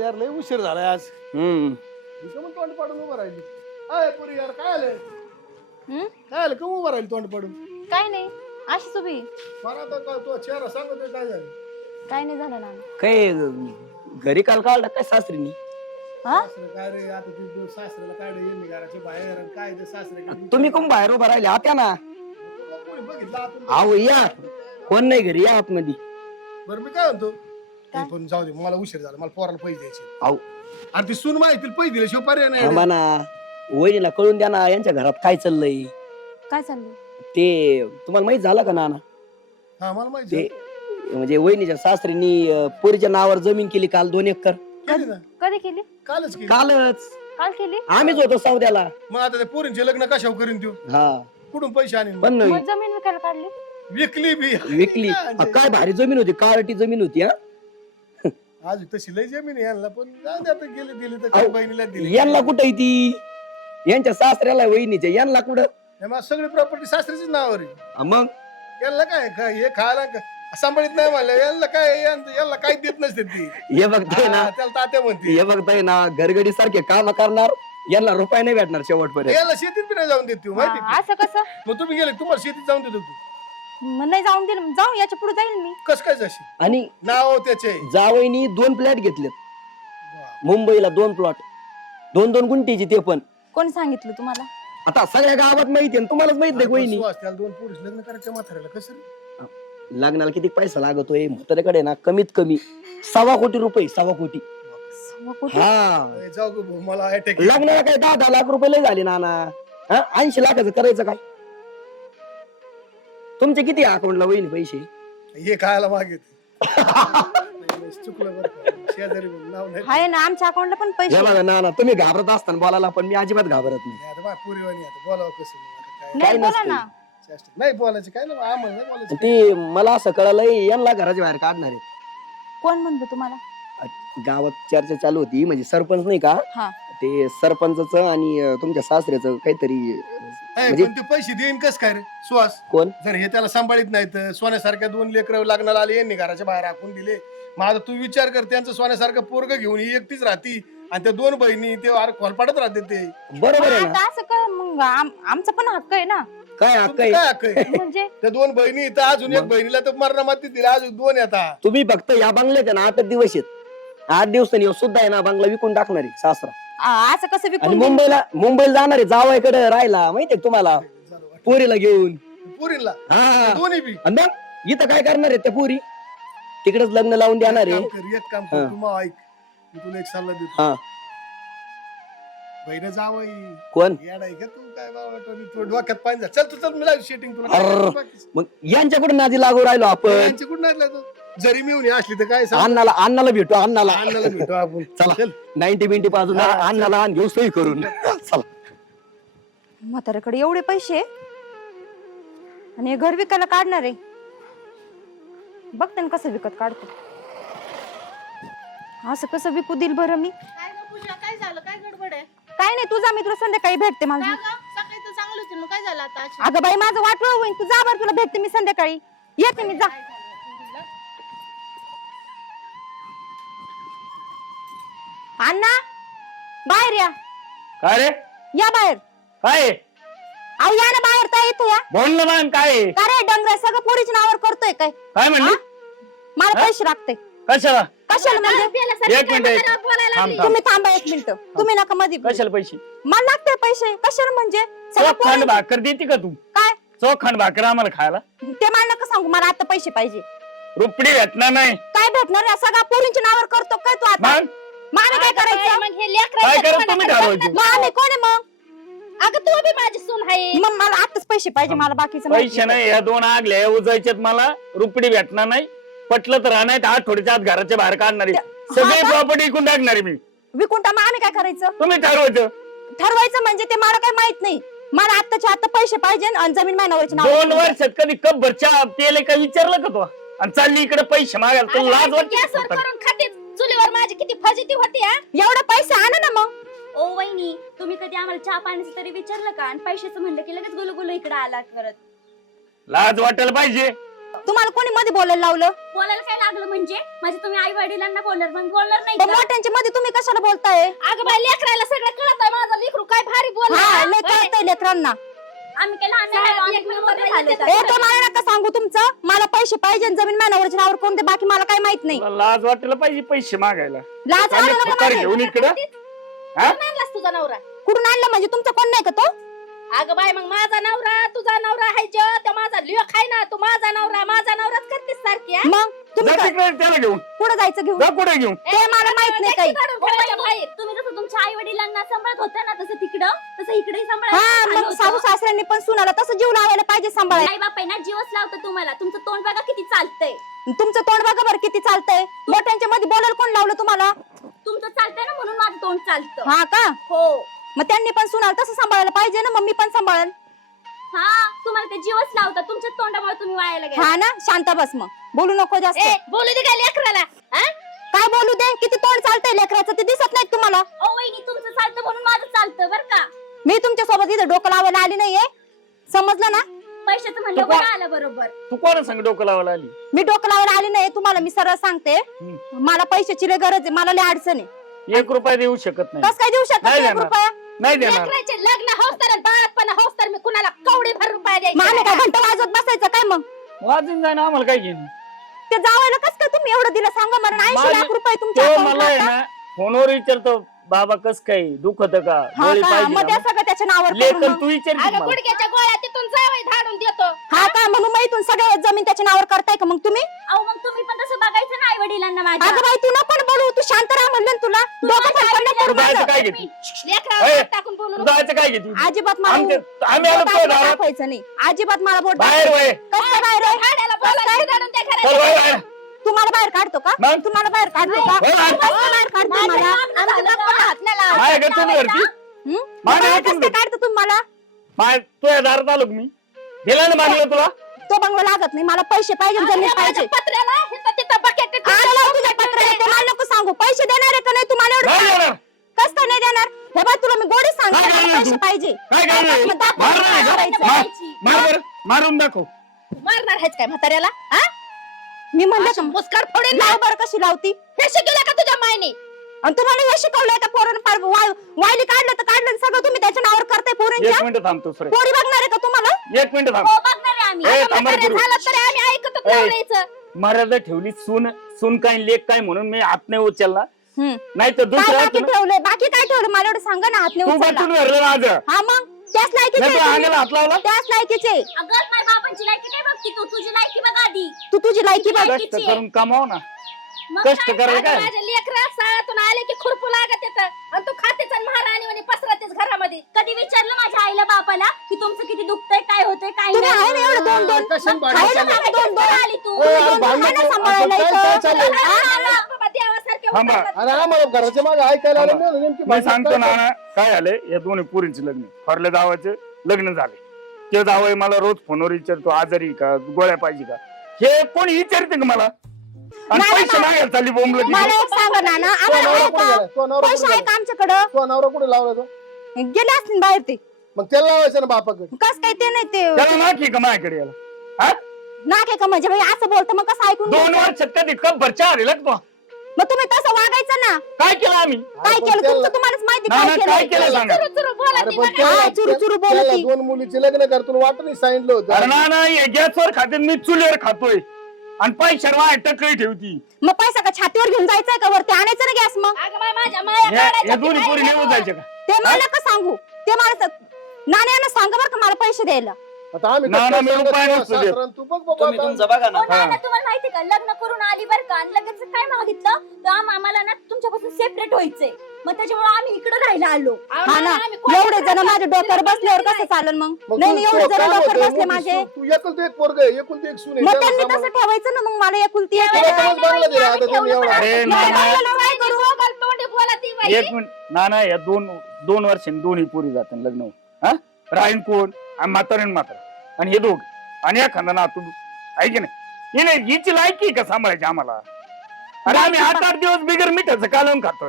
त्याला यार लय उशीर झालाय आज. हम्म. मग तोंड पाडून उभं राहिली. अय पुरी यार काय आलंय? हम्म? काय आलं? का उभं राहिली तोंड पाडून काय नाही अशीच उभी. मला आता काय तो चेहरा सांगतोय काय झालं? काय नाही झालं ना. काय घरी काल काढला काय सासरीनी? हा? सासरं काय रे आता येईल घराच्या बाहेर आणि काय ते सासरे तुम्ही कोण बाहेर उभा राहिले? आत्या ना. बघितलं आपण आहो या. कोण नाही घरी या आतमध्ये. बरं मी काय म्हणतो? ते पण जाऊ दे मला उशीर झाला मला पोराला पैसे द्यायचे आहो अरे ती सून माहिती पैसे दिले शिव पर्याय नाही थांबा ना. वहिनीला कळून द्या ना यांच्या घरात काय चाललंय? काय चाललंय? ते तुम्हाला माहीत झालं का नाना? हा मला माहिती ते म्हणजे वहिनीच्या सासरीनी अं, पोरीच्या नावावर जमीन केली काल दोन एकर. केली ना? कधी केली? कालच केली. कालच. काल केली? आम्हीच होतो सौद्याला. मग आता त्या पोरींचे लग्न कशावर करीन तू हा. कुठून पैसे आणीन पण मग जमीन विकायला काढली? विकली बी. विकली. हा, काय भारी जमीन होती कारटी जमीन होती हा? आज तशी लय जमीन आहे यांना पण जाऊ दे आता गेले दिली तर काय अहो, बहिणीला दिली. यांना कुठं आहे ती? यांच्या सासऱ्याला आहे वहिनीच्या यांना कुठं? हे मग सगळी प्रॉपर्टी सासरीच नावावर आहे. हा, मग? यांना काय काय हे खायला का- सांभाळीत नाही म्हणलं. यांना काय यां- यांना काही देत नसते ती. हे बघताय ना. हा, त्याला तात्या म्हणते. हे बघताय ना घरगडी सारखे काम करणार यांना रुपये नाही भेटणार शेवटपर्यंत. याला शेतीत बी नाही जाऊन देत तू माहिती असं कसं? मग तुम्ही गेले तुम्हाला शेतीत जाऊन देतो तू. मग नाही जाऊन दिलं जाऊ याच्यापुढे जाईल मी. कस काय जशी आणि नाव त्याचे. जावईनी दोन फ्लॅट घेतलेत. मुंबईला दोन प्लॉट दोन दोन गुंठीची ते पण. कोणी सांगितलं तुम्हाला? आता सगळ्या गावात माहिती आहे तुम्हालाच माहीत नाही वहिनी? सुहास, त्याला दोन पुरुष लग्न करायचं म्हाताऱ्याला कसं रे? लग्नाला किती पैसा लागतोय? म्हाताऱ्याकडे ना कमीत कमी सव्वा कोटी रुपये सव्वा कोटी. सव्वा कोटी? हा. जाऊ गं भाऊ, मला अटॅक लग्नाला काय दहा दहा लाख रुपये लय झाले ना ऐंशी लाखाचं करायचं काय? तुमचे किती अकाउंटला वहिनी पैसे? हे खायला मागे चुकलं बरं का. शेजारी म्हणून नाव नाही. आहे ना आमच्या अकाउंटला पण पैसे बघा ना ना तुम्ही घाबरत असताना बोलायला पण मी अजिबात घाबरत नाही. नाही, आता बा पुरीवाणी आता बोलावं कसं मग? आता काय? नाही बोला नसतंय. ना. चेष्टा. नाही बोलायचं काय नाही आम्हाला नाही बोलायचं. ते मला असं कळालंय यांना घराच्या बाहेर काढणार आहेत. कोण म्हणतो तुम्हाला? गावात चर्चा चालू होती म्हणजे सरपंच नाही का? हा. ते सरपंच आणि अं, तुमच्या सासऱ्याचं काहीतरी म्हणजे- पण ते पैसे देईन कस काय रे? सुहास कोण? जर हे त्याला सांभाळीत नाही तर सोन्यासारख्या दोन लेकर लग्नाला आले यांनी घराच्या बाहेर राखून दिले. मग आता तू विचार कर त्यांचं सोन्यासारखं पोरग घेऊन ही एकटीच राहती आणि त्या दोन बहिणी ते अरे खोलपाडत राहते ते. बरोबर आहे ना? आता असं का मग आम- आमचा पण हक्क आहे ना? काय हक्क तुमचं आहे? काय हक्क आहे? म्हणजे? त्या दोन बहिणी इथं अजून एक मग? बहिणीला तर मरणा माती दिली अजून दोन येतात तुम्ही फक्त या बंगल्यात आहे ना आठच दिवस आहेत. आठ दिवसांनी ह्यो सुद्धा आहे ना बंगला विकून टाकणार आहे सासरा. आ, असं कसं आणि विकून देईन? मुंबईला मुंबईला जाणार आहे जावायकडे राहायला माहितीये का तुम्हाला? पोरीला घेऊन. पुरीला? हा. दोन्ही बी. आणि मग इथं काय करणार आहे त्या पोरी? तिकडेच लग्न लावून देणार एक आहे. काम कर एक काम कर हा. तू मग ऐक. मी तुला एक सल्ला देतो. हा. बहिण जावई. कोण? येडा आहे का तू? काय बाबा तू डोक्यात पाणी चल तू चल शेटिंग तुला. अर्र. मग यांच्याकडून नादी लागू राहिलो आपण. यांची कुठं नाही लागलं? जरी मी येऊन असली तर काय सांग? अण्णाला अण्णाला भेटू अण्णाला अन्नाला भेटू आपण. चला. चल. नाईन्टी बिंटी पाजून अण्णाला आण घेऊ सोयी करून. चला. म्हाताऱ्याकडे एवढे पैसे? आणि हे घर विकायला काढणार आहे? बघते ना कसं विकत काढतो. असं कसं विकू देईल बरं मी? काय गं पूजा काय झालं? काय गडबड आहे? काय नाही तुझा मी तुला संध्याकाळी भेटते का मला गं? सकाळी तर चांगलं होती मग काय झालं आता? अचानक? अगं बाई माझं वाटलं होईन. तू जा बरं तुला भेटते मी संध्याकाळी. येते मी जा. अण्णा बाहेर या. काय रे? या बाहेर. काय? आहे? अहो या ना बाहेर तर इथे या. बोल ना काय? आहे? का रे डंगर सगळं पोरीच्या नावावर करतोय काय? काय म्हणली? मला हा? पैसे लागते. कशाला? कशाला म्हणजे? एक मिनिट, थांब? थांब. तुम्ही थांबा एक मिनिट. तुम्ही नका मध्ये बोलू. कशाला पैसे? मला लागते पैसे. कशाला म्हणजे? सगळं चोख खंड पोरी- भाकर देते का तू? काय? चोख खंड भाकर आम्हाला खायला? ते मला नका सांगू मला आता पैसे पाहिजे. रुपडी भेटणार नाही. काय भेटणार आहे? सगळ्या पोरींच्या नावावर करतो काय तू आता? मग? आम्ही काय करायचं? मग हे काय तुम्ही ठरवायचं? मग आम्ही. कोण आहे मग? अगं तू बी माझी सून आहे. मग मला आताच पैसे पाहिजे मला बाकीचं माहीत पैसे नाही. या दोन आगल्या उजायच्यात मला रुपडी भेटणार नाही. पटलं तर नाही तर आठवड्याच्या आत घराच्या बाहेर काढणारी सगळी हा का? प्रॉपर्टी विकून टाकणारी मी. विकून टाक, मग आम्ही काय करायचं? तुम्ही ठरवायचं. ठरवायचं म्हणजे ते मला काय माहीत नाही. मला आत्ताच्या आता पैसे पाहिजे आणि जमीन मानावरची दोन वर्षात कधी कप भरच्या पेले का विचारलं का तो? आणि चालली इकडे पैसे मागायला तुला लाज गॅसवर वाटते करून खाते चुलीवर माझी किती फजिती होती हा? एवढे पैसे आणा ना मग. ओ वहिनी तुम्ही कधी आम्हाला चहा पाण्याचं तरी विचारलं का? आणि पैशाचं म्हणलं की लगेच गुलू गुलू इकडे आला करत लाज वाटायला पाहिजे. तुम्हाला कोणी मध्ये बोलायला लावलं? बोलायला काय लागलं म्हणजे? म्हणजे तुम्ही आई वडिलांना बोलणार मग बोलणार नाही पण का? मोठ्यांच्या मध्ये तुम्ही कशाला बोलताय? अगं बाई लेकराला सगळं कळत आहे माझं लेकरू काय भारी बोल हा लय कळतंय लेकरांना. आम्ही काय लहान आम्ही पण मोठे ते मला नका मला पैसे पाहिजे आणि जमीन मानावरची नावर कोण ते बाकी मला काय माहीत नाही. तुला लाज वाटायला पाहिजे पैसे मागायला. लाज आम्ही आणू नको तुकार माझी. घेऊन इकडं? हा? आणलास तुझा नवरा? कुठून आणलं म्हणजे तुमचा कोण नाही का तो? अगं बाई मग माझा नवरा तुझा नवरा आहे जो त्या माझा लिओ खाय ना तू माझा नवरा माझा नवराच करतेस सारखी हा? मग तुम्ही जा काय- तिकडे त्याला घेऊन. कुठं जायचं घेऊन? जा पुढे घेऊन. ते मला माहीत नाही काही. काढून बाहेर. तुम्ही जसं तुमच्या आई वडिलांना सांभाळत होता ना तसं तिकडं तसं इकडे हा मग सासू सासऱ्यांनी पण सुनाला तसं जीव लावायला पाहिजे सांभाळायला. आई बाप आहे ना जीवच लावतो तुम्हाला. तुमचं तोंड बघा किती चालतंय. तुमचं तोंड बघा बरं किती चालतंय. मोठ्यांच्या मध्ये बोलायला कोण लावलं तुम्हाला? तुमचं चालतंय ना म्हणून माझं तोंड चालतं. हा का? हो. मग त्यांनी पण सुनाला तसं सांभाळायला पाहिजे ना मग मी पण सांभाळेल. हा तुम्हाला ते जीवच लावतात तुमच्या तोंडामुळे तुम्ही वायाला गेला हा ना शांत बस मग. बोलू नको जास्त. ए बोलू दे काय लेकराला हा? काय बोलू दे? किती तोंड चालतंय लेकराचं ते दिसत नाही तुम्हाला. ओ वहिनी तुमचं चालतं म्हणून माझं चालतं बर का? मी तुमच्यासोबत इथं डोकं लावायला आली नाहीये. समजलं ना? पैशाचं म्हणलं तू का- बरं आलं बरोबर. तू कोणा सांग डोकं लावायला आली? मी डोकं लावायला आली नाही तुम्हाला मी सरळ सांगते. हम्म. मला पैशाची लय गरज आहे मला लय अडचण आहे. एक रुपया देऊ शकत नाही. कस काय देऊ शकत नाही नाही एक देणार. रुपया? नाही देणार. लेकराचे लग्न होस तर बाळातपणा होस तर मी कुणाला कवडी भर रुपया मग आम्ही काय द्यायची घंटा वाजवत बसायचं काय मग? वाजून जाणं आम्हाला काय घेणं? ते जावायला कस काय तुम्ही एवढं दिलं? सांगा मला. ऐंशी लाख रुपये तुमच्या तो मला. ना फोनवर विचारतो बाबा कस काय दुखत का हा गोळी मग सगळं त्याच्या नावावर करू लेखन मग. तू विचार की अगं मला. गुडघ्याच्या गोळ्या तिथून जावई धाडून देतो हा का म्हणून मग इथून सगळं जमीन त्याच्या नावावर करताय का मग तुम्ही अहो मग तुम्ही पण तसं बघायचं ना आई वडिलांना माझ्या अगं बाई तू नको बोलू तू शांत राहा म्हणलं ना तुला डोकं फडफड नको तू करू जायचं माझं. काय घेते लेकरावर ए, हात टाकून बोलू नको. काय अजिबात मला आमचे- बोट आम्ही आलो तुझ्या अजिबात दारात. दाखवायचं नाही अजिबात मला बोट बाहेर. वय कसं आहे? चल बाहेर. तुम्हाला बाहेर काढतो का मग? तुम्हाला बाहेर काढतो का वय बाहेर. कसं बाहेर काढतो माझ्या मला मागं झालं का? माय ग तुम्ही वरती हं? माझ्या बाहेर ऐकून कसं काय काढतो तुम्हाला माय तुझ्या दारात आलो का मी दिला ना तुला तो बंगला लागत नाही मला पैसे पाहिजे जमीन पाहिजे पत्र्याला हिथं तिथं bucket ठेवून आलं लाव तुझ्या पत्राला, ते मला नको सांगू पैसे देणार आहे का नाही तुम्हाला एवढं नाही. कस काय नाही देणार हे बघ तुला मी गोडी सांगते मला पैसे तू? पाहिजे काय करणार? मग दाखव, मार नाही का? मारायचं. मार मार बरं. मारून दाखव मारणार आहेस काय म्हाताऱ्याला हा? मी म्हणलं अशी का मुस्काट फोडेल ना. लाव बरं कशी लावती हे शिकवलं का तुझ्या मायने आणि तुम्हाला हे शिकवलंय का पोरण पार वाय- वायली काढलं तर काढलं सगळं तुम्ही त्याच्या नावावर करताय एक पोरींच्या मिनिट थांबतो सुरे पोरी बघणार आहे का तुम्हाला एक मिनिट थांब हो बघणार आहे आम्ही ए, अगं, थांबा गुरु. झालं तरी आम्ही ऐकतच ए. नवऱ्याचं. मर्यादा ठेवली सून सून काय लेख काय म्हणून मी हात नाही उचलला हम्म. नाही तर काय दुसरं बाकी ठेवलंय बाकी काय ठेवलं मला एवढं सांगा ना हात तू नाही उचलला. बसून भरलं माझं हा मग त्याच लायकीचे नाही तू आहे अंगाला हात तुम्ही. लावला? त्याच लायकीचे. अगं माझ्या बाबांची लायकी काय बघती तू. तुझी लायकी बघ आधी. तू तुझी लायकी बघ. कष्ट करून कमाव ना. कष्ट? करायला काय? माझ्या लेकरा शाळेतून आले की खुरपू लागत येतं. आणि तू खातेच आणि महाराणी म्हणे पसरतेस घरामध्ये. कधी विचारलं माझ्या आईला बापाला की तुमचं किती दुखतंय काय होतंय काय तुम्ही आहे ना एवढं दोन दोन कशाने मग भांडण आहे ना चाललंय? मला दोन दोन आली तू. ए, तुम्ही दोन भांडण दोन आहे ना नको. सांभाळायला आपण काय- इथं. काय चाललंय? आ, आ, बाबा देवासारखे थांबा. उपकार अरे आम्हाला घराच्या मागे ऐकायला आलं नाही नेमकी मी भांडण सांगतो काय ना काय झाले या दोन्ही पुरींचे लग्न. थोरल्या जावाचे लग्न झाले. ते जावय मला रोज फोनवर विचारतो आजारी का? गोळ्या पाहिजे का? हे कोणी विचारते का मला? आणि नाही, पैसे नाही. मागायला चालली बोंबल मला एक सांगा ना ना तो आम्हाला नवरा आहे कुठे का? गेलाय? तो नवरा पैसे कुठे आहे गेलाय? का आमच्याकडं? तो नवरा कुठे लावला तो गेले असतील बाहेर ते. मग त्याला लावायचं ना बापाकडे. कस काय ते नाही ते? त्याला का माझ्याकडे याला? हा? नाक आहे का म्हणजे? बाई असं बोलतं मग कसं ऐकून दोन घ्यायचं? वर्ष कधी कप भरच्या आलेला तो? मग तुम्ही तसं वागायचं ना. काय केलं आम्ही? काय अरे पण केलं? त्याला- तुमचं तुम्हालाच माहिती ना, काय ना, काय केलं केलं सांगा? चुरू चुरू बोला अरे ती पण बघा. त्याला- हा, चुरू- चुरू बोलत त्याला ती. दोन मुलीचे लग्न कर तुला वाटत नाही सांगितलं अरे होतं ना ना गॅसवर खाते मी चुलीवर खातोय. आणि पैशावर माझ्या टकळी ठेवती. मग पैसा का छातीवर घेऊन जायचंय का वरती? आणायचं ना गॅस मग. अगं बाई, माझ्या माया या काढायच्या या की दोन्ही पोरी निघून का? ते मला का सांगू. ते मला स- नाण्यानं सांगा बरं का मला पैसे द्यायला. आता आम्ही ना, कसं ना, मी सांगत रुपया तुला नसतो देत. सासरा, तू बघ बाबा तुम्ही आता. तुमचं बघा ना. हो ना, ना, तुम्हाला माहिती का? लग्न करून आली बरं का? आणि लगेच काय मागितलं? तर आम- आम्हाला ना तुमच्यापासून सेपरेट व्हायचंय. मग त्याच्यामुळे आम्ही इकडे राहायला आलो. हा ना? आम्ही एवढे जण माझ्या डोक्यावर बसल्यावर कसं चालेल मग? मग नाही तू- एवढे जण काय डोक्यावर? बसले माझे. सून, तू एकुलती एक पोरग आहे एकुलती एक सून आहे. मग त्याला त्यांनी सांभाळ. तसं ठेवायचं ना मग मला एकुलती एक. समज बांगला दिला आता एवढा अरे नाही, करू मिनिट. ना ना या दोन दोन वर्षांनी दोन्ही पुरी जातात लग्न होऊन. हा? राहीन कोण? आणि म्हातारीन म्हातारा. आणि हे दोघ. आणि एखादा ना तू आहे की नाही? ही नाही हिची लायकी आहे का सांभाळायची आम्हाला? अरे आम्ही आठ आठ दिवस बिगर मिठाचं कालवून खातो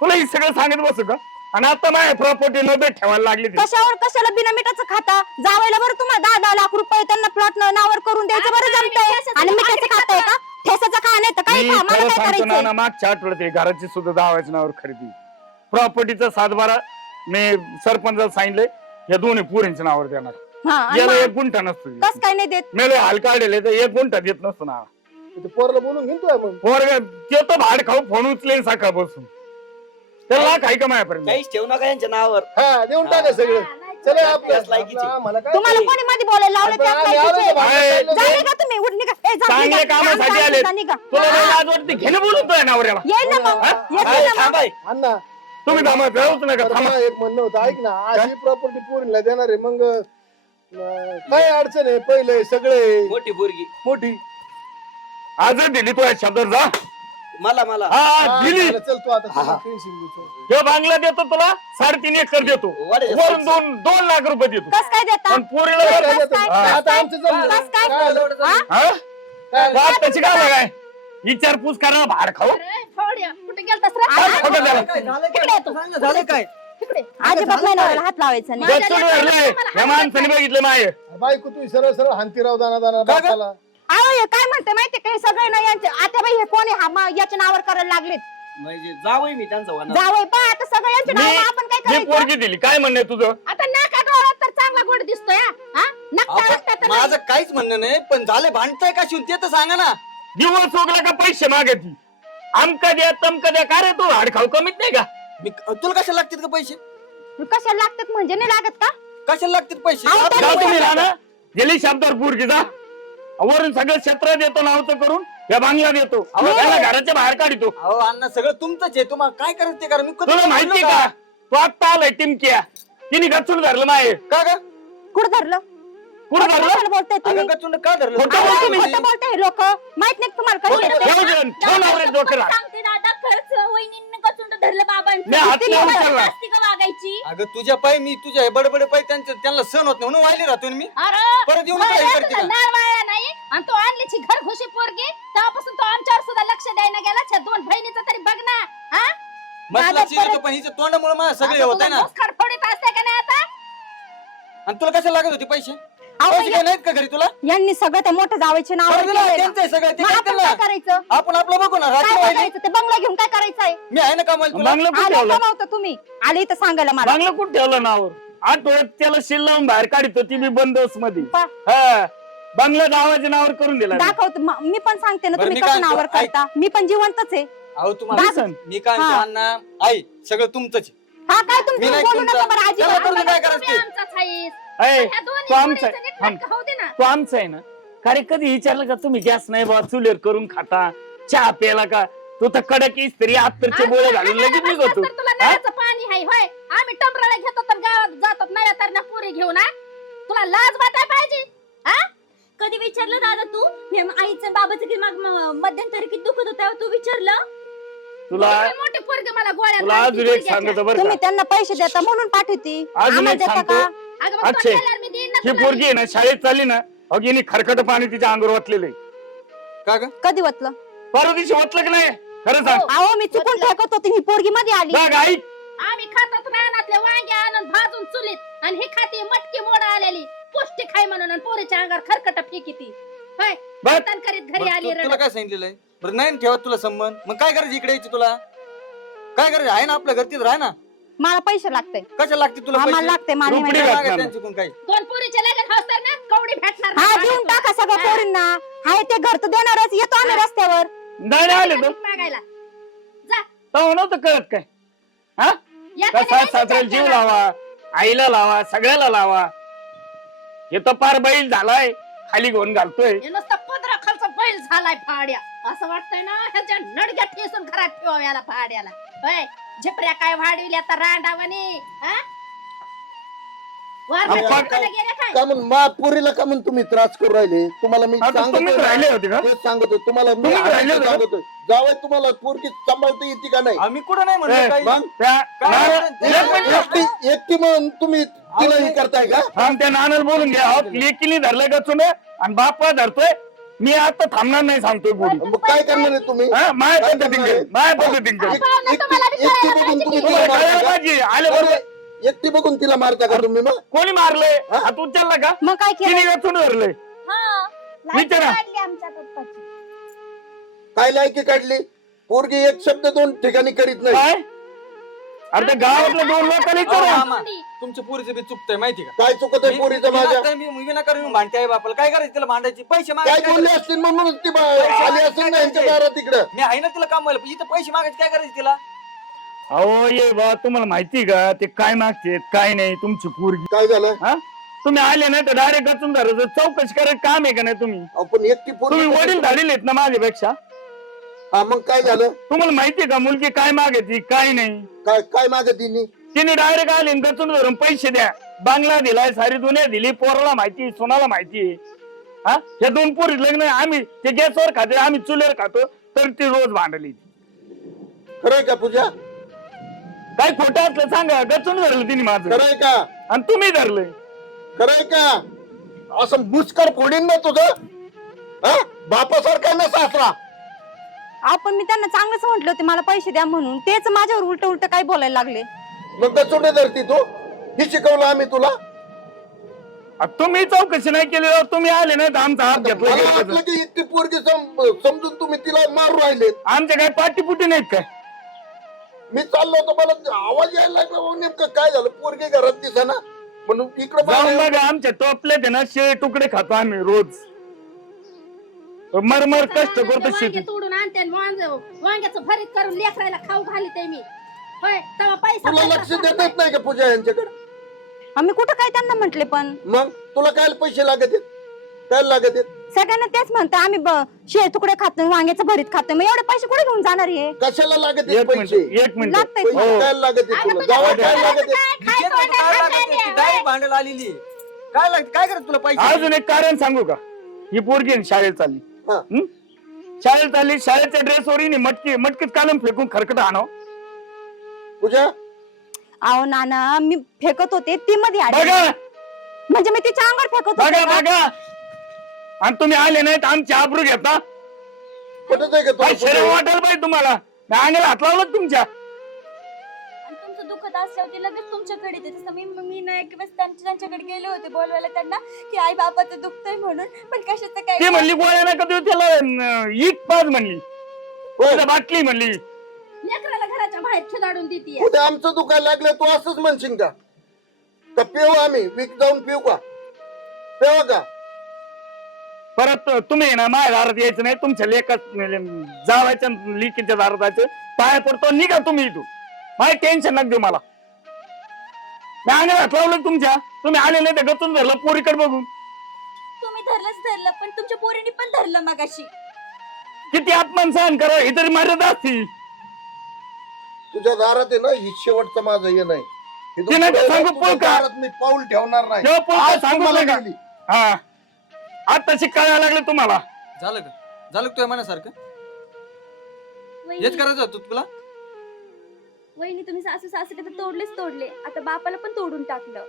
तुला हे सगळं सांगत बसू का? आणि आता माझ्या प्रॉपर्टी न भेट ठेवायला लागली ती. कशावर? कशाला बिना मिठाचं खाता? जावायला बरं तुम्हाला दहा दहा लाख रुपये त्यांना प्लॉट नावावर करून द्यायचं बरं जमतंय. आणि मिठाचं खाताय का? ठेसाचं खा नाही तर काही मी खा मला खरं काय सांगतो ना ना, मागच्या आठवड्यात हे घराची सुद्धा दावाच्या नावावर खरेदी. प्रॉपर्टीचा सातबारा मी सरपंचाला सांगितलंय या दोन्ही पुरींच्या नावावर देणार. हा याला एक गुंठा नसतो कस काय नाही देत? मेले हाल काढले तर एक गुंठा देत नसतो ना ते पोरला बोलून घेतोय मग. पोरग ते तर भाड खाऊ फोन उचलेन सकाळपासून. त्याला काय का माझ्यापर्यंत? काहीच ठेवू नका यांच्या नावावर. हा देऊन टाका सगळं. चला आपलं त्याच लायकीचे. आपलं आम्हाला काय तुम्हाला कोणी मध्ये बोलायला लावलं आपण आम्ही आलो? ना तुम्ही उठ निघा. ए, जा, चांगल्या निघा. कामासाठी आले निघा. तुला वाटते? घेणं नवऱ्याला. येईल ना मग. हा? येतील काय ना मग. थांबाय. अण्णा. तुम्ही थांबा नका थांबा. मला एक म्हणणं होतं ऐक ना अशी प्रॉपर्टी पोरीला देणार आहे मग अं, काय अडचण आहे? पहिले सगळे मोठी पोरगी. मोठी. आजच दिली तू या शब्दात जा. मला मला हा दिली चल तू आता बांगला देतो तुला साडेतीन एकर देतो वाढेल. वरून दोन दोन लाख रुपये देतो कस काय देता पण पोरीला काय जर- देतो? काय? हा. आता आमचं जमलं. कस काय? काय आलं? हा? हा? काय आलं? बाप त्याची काय काय विचारपूस करा भाड खाऊ अरे, फावड्या, कुठे गेलतास रे? काय खोटं झालं? तिकडे येतो. झालं काय तिकडे. अजिबात नाही नवऱ्याला हात लावायचा नाही माझ्या गच्चून लेकराला धरलंय तुम्हाला या माणसाने बघितलं माय बायको तू सरळ सरळ हांती राव दाना दाना? बापाला अहो हे काय म्हणते माहितीये का? हे सगळे ना यांचे आता बाई हे कोणी हा मा- याच्या नावावर करायला लागलेत. म्हणजे जावई मी त्यांचा होणार. जावई पण आता सगळं यांच्या नावावर आपण काय मी करायचं? पोरगी दिली. काय म्हणणं आहे तुझं? आता नाका डोळ्यात तर चांगला गोड दिसतोय हा? हा? नकटा आपण- वाटतं तर नाही. माझं काहीच म्हणणं नाही पण झाले भांडताय का शिवून ते तर सांगा ना. दिवस उगला का पैसे मागती आमका द्या तमका द्या. का रे तू? हाड खाऊ कमीत नाही का? मी तुला कशाला लागतील का पैसे? कशाला लागतात म्हणजे? नाही लागत का? कशाला लागतील पैसे? अहो, आपण- जाऊ तुम्ही राहणार गेली शब्दावर पोरगी जा. वरून सगळं क्षेत्र देतो नावचं करून. या बांगला देतो. त्याला घराच्या बाहेर काढतो. अहो अण्णा सगळं तुमचंच आहे. तुम्हाला काय करायचं ते करा. मी कधी तुला माहिती का? तू आत्ता आलाय टिमक्या. तिने गच्चून धरलं माय. का ग? कुठं धरलं? कुठं कशाला धरलं? बोलताय तुम्ही. अगं गच्चूंड का धरलं? खोटं अहो, बोलतो मी. खोटं बोलताय लोक. माहीत नाही का तुम्हाला कधी खोटं येते? ठेव जण, ठेव नवऱ्यात डोक्याला. सांगते ना आता खरंच. वहिनींनी कचुंड धरलं बाबांचं. मी हात किती लावून लोकं चालला. जास्ती का वागायची? अगं तुझ्या पाय मी तुझ्या बडबडे पाय त्यांच्या त्यांना सण होत नाही म्हणून वाहिले राहतो ना मी. अरे, परत येऊन करते का? नाही आणि तो आणलीची घर खुशी पोरगी तेव्हापासून तो आमच्यावर सुद्धा लक्ष द्यायला गेला छे दोन बहिणीचं तरी बघ ना हा? दादा चिरी परत- तो पण हिच्या तोंडामुळे मला सगळे आता होत तुला आहे ना फोडीत असते का नाही आता? आणि तुला कशाला लागत होते पैसे? अहो, पैसे काय नाहीत का घरी तुला? यांनी सगळं त्या मोठ्या जावायचे नाव बरं दिलं, त्यांचं आहे सगळं ते मग करतील आपण ना. करायचं? आपण आपलं बघू ना रात्री काय वाहिली करायचं ते बंगला घेऊन काय करायचंय? मी आहे ना कामाला तुला? बांगला कुठं आले ठेवलं? कमावतं तुम्ही. आले इथं सांगायला मला. बांगला कुठं ठेवलं नावर आठवड्यात त्याला शिल लावून बाहेर काढतो ती बी बंदोस मध्ये पा. हा. बांगला नावाच्या नावावर करून दिला मी. दाखवतो म- मी पण सांगते ना बरं, तुम्ही मी कसं नावर म्हणतो. करता मी पण जिवंतच आहे अहो तुम्हाला. मी काय म्हणतो, हा. अण्णा आई सगळं तुमचंच आहे. हा काय मी तुम्ही नाही बोलू नका तुमचा. बरं त्याला अजिबात करून काय तुम्ही करायचं आमचाच आहेस. ऐ, ह्या दोन्ही तो आमचा आहे. थांब. ना तो आमचा आहे ना अरे कधी विचारलं का तुम्ही गॅस नाही बा चुलीवर करून खाता चहा प्यायला का तो तर कडक इस्त्री आत्तरचे बोळे आज घालून लगेच निघतो तर तुला नळाचं पाणी आहे होय आम्ही टमराला घेतो तर गावात जातो नळ्या तर पुरी घेऊन हा तुला लाज वाटाय पाहिजे हा कधी विचारलं दादा तू? हे आईचं आणि बाबाचं की मग म- मध्यंतरी किती दुखत होतं तू विचारलं? तुला एवढी मोठी पोरगी मला गोळ्या तुला अजून एक. सांगतो बरं तुम्ही का त्यांना पैसे देता म्हणून पाठवती. अजून आम्हाला एक देता सांगतो. का? अगं मग तो अच्छे. गेल्यावर मी देईन ना ही तुला. पोरगी आहे ना शाळेत चालली ना अहो हिने खरकट पाणी तिच्या अंगावर वाटलेलं आहे. का ग? कधी वतलं परवा दिवशी वाटलं की नाही? खरं सांग. अहो मी चुकून फेकत होती ही पोरगी मध्ये आली. बघ आई. आम्ही खातात रानातले वांगे आणून भाजून चुलीत. आणि ही खाती मटकी मोड आलेली. पौष्टिक आहे म्हणून आणि पोरीच्या अंगावर खरकट फेकी ती. होय? बघ. वर्तन करीत घरी बरं, आली तू- तुला रडत. काय सांगितलेलं आहे? बरं नाही ना ठेवत तुला संबंध? मग काय करायचं इकडे यायची तुला? काय करायचं आहे? ना आपल्या घर तिथं राह ना. मला पैसे लागते कशाला लागते तुला आम्हाला पैसे? लागते मला नाही रुपडी माहिती. काय लागणार. मागायचं त्यांच्याकडून काही? दोन पोरीचे लगेच हौसर ना कवडी भेटणार हा नाही देऊन बाळाचं. टाका सगळं पोरींना. हाय ते घर तर देणारच येतो आम्ही रस्त्यावर. दाणे आले तर तेव्हा नव्हतं कळत काय? हा? या नाही सासऱ्याला विचार जीव केला. लावा आईला लावा सगळ्याला लावा. हे तर पार बैल झालाय. खाली घेऊन घालतोय. हे नुसतं पदरा खालचा बैल झालाय फाड्या. असं वाटतंय ना ह्याच्या नडग्या ठेसून घरात ठेवाव्याला फाड्याला. होय झिपऱ्या काय वाढविल्या तर रांडावाने हा? आपण- झिपऱ्याला गेल्या काय? का म्हणून मा पोरीला का म्हणून तुम्ही त्रास करू राहिले? तुम्हाला मी आता तुम्हीच राहिले होते का? तेच तुम्हाला मी राहिले जावं तुम्हाला पोरगी सांभाळता येते का नाही? आम्ही कुठं नाही ए, म्हणलं काही? मग? त्या काय नाना- म्हणते? एक मिनिट. एकटी एकटी म्हणून तुम्ही तिला हे करताय का? थांब त्या नानाला बोलून घ्या. अहो, लेकीने धरलं का चुंड आणि बापा धरतोय. मी आता थांबणार नाही सांगतोय पुरी मग काय करणार आहे तुम्ही? हा, काय पद्धतीने माझ्या पद्धतीने. एक- एकटी एकटी बघून तुम्ही की- तुम्हाला कळायला का? पाहिजे. आले बरोबर. एकटी बघून तिला मारता का तुम्ही मग? कोणी मारलंय? हा? हात उचलला का? मग काय तिने केलं हा. विचारा. काढली आमच्या पप्पाची काय लायकी काढली? पोरगी एक शब्द दोन ठिकाणी करीत नाही. काय? अरे त्या गावातल्या दोन लोकांना अहो, विचारा मामा, तुमच्या पोरीचं बी चुकतंय माहिती का? काय चुकत आहे मी- पोरीचं मी माझ्या? मी मी विनाकारण भांडते आई बापाला. काय करायचं तिला भांडायची? पैसे काय मागायचे बोलले? असतील म्हणून ती बा- आली असेल ना यांच्या दारात तिकडं मी आहे ना तिला पण इथं पैसे मागायचे काय करायचं तिला? अहो ये बा तुम्हाला माहिती का? ते काय मागते काय नाही तुमची पोरगी. काय झालं? हा? तुम्ही आले नाही तर डायरेक्ट गचून धरायचं चौकशी करायचं काम आहे का नाही तुम्ही? आपण एकटी तुम्ही पोरगी वडील आहेत ना माझ्यापेक्षा? हा मग काय झालं? तुम्हाला माहितीये का मुलगी काय मागायची काय नाही? काय काय मागे तिने? तिने डायरेक्ट आली आणि गचून धरून पैसे द्या. बांगला दिलाय सारी दुनिया दिली पोराला माहिती सोनाला माहिती. हा? हे दोन पोरी लग्न आम्ही ते गॅसवर खाते आम्ही चुलीवर खातो तर ती रोज भांडली. खरंय का पूजा? काय खोटं असलं सांगा. गचून धरलं तिने माझं. खरंय का? आणि तुम्ही धरलंय खरंय का? असं मुस्कर फोडीन ना तुझं? हा? बापासारखा ना सासरा. आपण मी त्यांना चांगलंच म्हटलं होते मला पैसे द्या म्हणून. तेच माझ्यावर उलट उलट काय बोलायला लागले. मग गचोडे धरती तू? ही शिकवलं आम्ही तुला? तुम्ही चौकशी नाही केली राव, तुम्ही आले नाही तर आमचा हात घेतला मला. वाटलं की इतकी पोरगी सम- समजून तुम्ही तिला मारू राहिले आमच्या काय पाठीपुटी नाहीत काय? मी चाललो होतो मला आवाज यायला लागला मग नेमकं काय झालं? पोरगी घरात दिसेना. म्हणून इकडं जाऊन बाहेर- बघा आमच्या टोपले ते ना शिळे तुकडे खातो आम्ही रोज. मरमर कष्ट करतो शेती. तोडून आणते आणि वांग- वांग्याचं भरीत करून लेकरायला खाऊ घालते मी. होय तेव्हा पैसा तुला लक्ष सारखा देत नाही का पूजा यांच्याकडे? आम्ही कुठं काय त्यांना म्हटले पण? मग तुला काय पैसे लागत आहेत? काय लागत आहेत? सगळ्यांना तेच म्हणतो आम्ही ब- शिळे तुकडे खातो वांग्याचं भरीत खातो मग एवढे पैसे कुठे घेऊन जाणार हे? कशाला लागत आहेत एक मिनिट पैसे? एक मिनिट. लागतंय. पैसे हो. काय लागत आहेत तुला? गावात काय लागत आहेत? विचार ना तू काय लागायचं? ती डायरेक्ट भांडायला आलेली आहे. काय लागत काय करत तुला पैसे? अजून एक कारण सांगू का? ही पोरगी आहे, शाळेत चालली. हा. हं? शाळेत चालली शाळेच्या ड्रेसवर हिने मटकी मटकीत कालून फेकून खरकट आणाव. पूजा? अहो नाना मी फेकत होते ती मध्ये आली. बघा! म्हणजे मी तिच्या अंगावर फेकत बघा होते का? बघा! आणि तुम्ही आले नाहीत आमची आबरू घेता पटत आहे का काय तुला शरम पूजा? वाटायला पाहिजे तुम्हाला. मी अंगाला हात लावला का तुमच्या? आणि तुमचं दुखत असल्यावर ते लगेच तुमच्याकडे येते. तसं मी मी नाही किंवा त्यांच्या त्यांच्याकडे गेले होते बोलवायला त्यांना की आई बापाचं दुखतंय म्हणून पण कशाचं काय ती म्हणली गोळ्या नका देऊ त्याला अं, ईट पाच म्हणली. होय. तिला बाटली म्हणली. लेकराला घराच्या बाहेर खिदाडून देते उद्या आमचं दुकान लागलं तू असंच म्हणशील का? का पिऊ आम्ही? वीक जाऊन पिऊ का? पिऊ का? परत तुम्ही ना माझ्या दारात यायचं नाही तुमच्या लेखा जावायच्या लिकीच्या दारात जायचं. पाया पडतो निघा तुम्ही इथून. माझे टेन्शन नका देऊ मला. मी अंगाला हात लावलं तुमच्या तुम्ही आले नाही तर गचून धरलं पोरीकडे बघून. तुम्ही धरलंच धरलं पण तुमच्या पोरीने पण धरलं मगाशी. किती अपमान सहन करा ही तरी मर्यादा असती. तुझ्या दारात आहे ना ही शेवटचं माझं हे नाही. सांगू पोळ का? दारात मी पाऊल ठेवणार नाही. आज सांगू तुम्हाला नका. गेली. हा. आता शिकायला लागले तुम्हाला. झालं का? झालं का तुझ्या मनासारखं? हेच वहिनी करायचं होतं तुला? वहिनी तुम्ही सासू सासरे तर तोडलेच तोडले. आता बापाला पण तोडून टाकलं.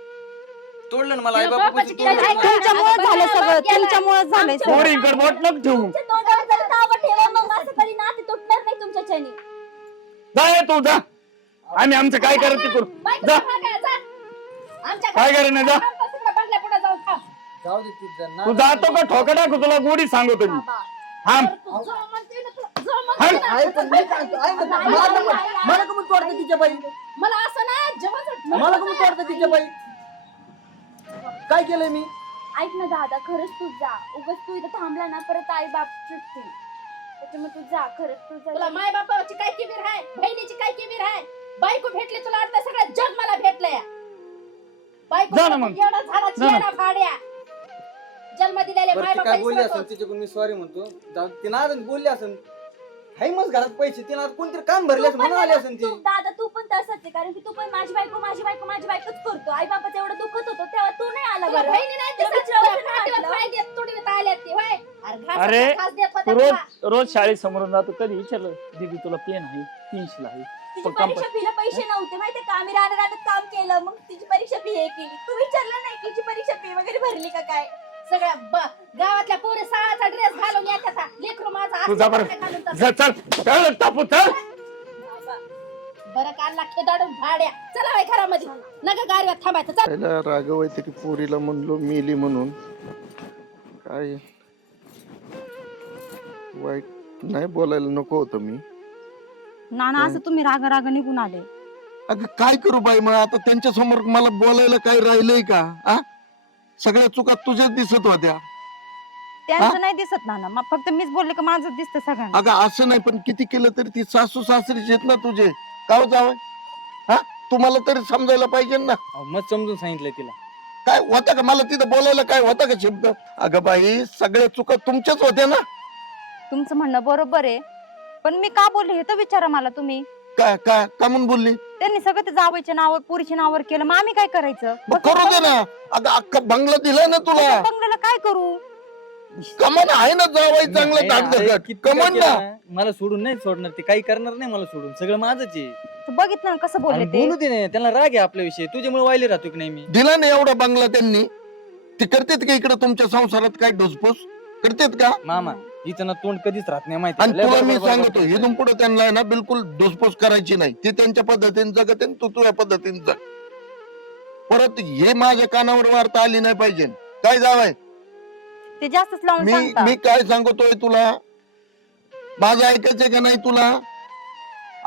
तोडलं ना मला? आई बापा तोडलं काय-. तुमच्यामुळे झालं सगळं. तुमच्यामुळे झालंय सगळं. पोरीकडे बोट नको ठेवू तुमच्या तोंडावर जर ताबा ठेवा मग असं तरी नाते तुटणार नाही तुमच्याच्यानी जा ये तू जा. आम्ही आमचं काय करत ते करू बायको जा. आमच्या काय घरात करेन जा. जाऊ दे ती जातो का ठोका टाकू तुला गोडी सांगतो मी? थांब. तू जा म्हणते ना तुला, जा थांब. म्हणते ना. आई पण मी काय- आई पण- मला का- मला का मग तोडतं तिच्या बाई? मला असं ना जेव्हा मला का मग तोडतं तिच्या बाई? काय केलंय मी? ऐक ना दादा खरंच तू जा. उगाच तू इथं थांबला ना परत आई बाप सुटतील त्याच्यामुळे तू जा खरंच तू तुला जा. माय बापाची काय किबीर आहे? बहिणीची काय किबीर आहे? बायको भेटली तुला वाटतं सगळं जग मला भेटलंय. बायको जा ना मग. एवढा झाला जा ना. चेहरा फाड्या. जन्म दिलेले बरं माय ती काय बोलली बापा असेल तिच्याकडून मी सॉरी म्हणतो. जाऊ दे. तिनं आज बोलली असेल हाय मग घरात पैसे तिनं आज कोणतरी काम भरले तू असेल पण म्हणून आले असेल ती तू- दादा तू पण तसंच आहे कारण की तू पण माझी बायको माझी बायको माझी बायकोच करतो. आई बापाचं एवढं दुखत होतं तेव्हा तू नाही आला तुला बरं. बहिणी नाही तुला तुला वाटलं? ती? अरे होत्या रोज तुला. रोज शाळेत समोरून जातो कधी विचारलं दीदी तुला पेन आहे तीनशे आहे. तिची पण काम परीक्षा फीला पैसे नव्हते माहितीये का? आम्ही राहणार राहण्यात काम केलं मग तिची परीक्षा फी हे केली. तू विचारलं नाही की तिची परीक्षा फी वगैरे भरली का काय? सगळ्या ब- गावातल्या पोरी सहाचा ड्रेस घालून येतात लेकरू माझा तू जा बरं. असं घालून तसं. जा, चल. चल टापू चल. बरं काढला खेदाडून भाड्या. चला बाई घरामध्ये. नका गाडीवर थांबायचं. चल. पहिला येते की पोरीला म्हणलो मेली म्हणून. काय? वाईट नाही बोलायला नको होतं मी. नाना असं तुम्ही राग राग निघून आले. अगं काय करू बाई मग? आता त्यांच्यासमोर मला बोलायला काय राहिलंय का? आ? सगळ्या चुका तुझ्याच दिसत होत्या. त्यांचं नाही दिसत नाना. मग फक्त मीच बोलले का माझं दिसतं सगळ्यांना अगं असं नाही पण किती केलं तरी ती सासू सासरीच आहेत ना तुझे. काव जावं? हा? तुम्हाला तरी समजायला पाहिजे ना. अहो, मग समजून सांगितलं तिला. काय होतं का? मला तिथं बोलायला काय होतं का शब्द? अगं बाई सगळ्या चुका तुमच्याच होत्या ना. तुमचं म्हणणं बरोबर आहे. पण मी का बोलले हे तर विचारा मला तुम्ही. काय काय का म्हणून बोलली? त्यांनी सगळं ते जावयाच्या नावावर पुरीच्या नावावर केलं. मग आम्ही काय करायचं? मग करू दे ना. अगं अख्खा बंगला दिला ना तुला. बंगल्याला काय करू? कमन आहे ना जावाई चांगलं कमन ना. ना, मला सोडून नाही सोडणार ते. काही करणार नाही मला सोडून. सगळं माझंच आहे. तू बघितलं ना कसं बोलले आणि ते? बोलू दे नाही त्यांना राग आहे आपल्याविषयी. तुझ्यामुळे वायले राहतो की नाही मी? दिला ना एवढा बंगला त्यांनी. ते करतेत का इकडे तुमच्या संसारात काय ढोसपूस? करतेत का? मामा हिचं ना तोंड कधीच राहत नाही माहिती आणि तुला मी सांगतो इथून पुढे त्यांना ना बिलकुल ढोसपूस करायची नाही. ते त्यांच्या पद्धतीने जगत तू तुझ्या पद्धतीने जग. परत हे माझ्या कानावर वार्ता आली नाही पाहिजे. काय जावाय ते जास्तच लावून मी सांगता मी काय सांगतोय तुला? माझं ऐकायचंय का नाही तुला?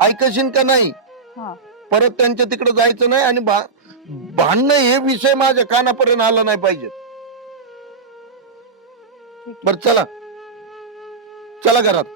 ऐकशील का नाही? हा. परत त्यांच्या तिकडे जायचं नाही आणि भा- भांडणं हे विषय माझ्या कानापर्यंत आला नाही पाहिजे. बर चला. चला घरात.